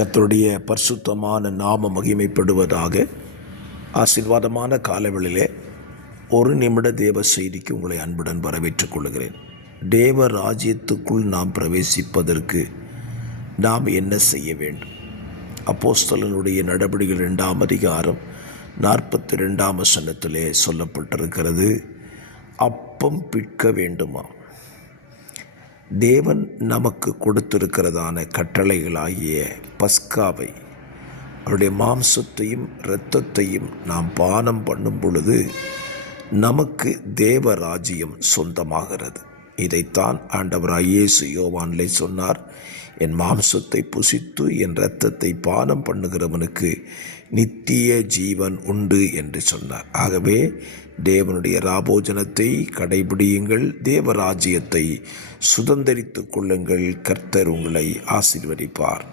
கர்த்தருடைய பரிசுத்தமான நாம மகிமைப்படுவதாக. ஆசீர்வாதமான காலவெளியிலே ஒரு நிமிட தேவ செய்திக்கு உங்களை அன்புடன் வரவேற்றுக் கொள்கிறேன். தேவ ராஜ்யத்துக்குள் நாம் பிரவேசிப்பதற்கு நாம் என்ன செய்ய வேண்டும்? அப்போஸ்தலனுடைய நடபடிகள் 2ஆம் அதிகாரம் 42ஆம் வசனத்திலே சொல்லப்பட்டிருக்கிறது, அப்பம் பிட்க வேண்டுமா? தேவன் நமக்கு கொடுத்திருக்கிறதான கட்டளைகளாகிய பஸ்காவை, அவருடைய மாம்சத்தையும் இரத்தத்தையும் நாம் பானம் பண்ணும் பொழுது நமக்கு தேவ ராஜ்யம் சொந்தமாகிறது. இதைத்தான் ஆண்டவராகிய இயேசு யோவானிலே சொன்னார், என் மாம்சத்தை புசித்து என் இரத்தத்தை பானம் பண்ணுகிறவனுக்கு நித்திய ஜீவன் உண்டு என்று சொன்னார். ஆகவே தேவனுடைய ராபோஜனத்தை கடைபிடியுங்கள், தேவராஜ்யத்தை சுதந்தரித்துக் கொள்ளுங்கள். கர்த்தர் உங்களை ஆசீர்வதிப்பார்.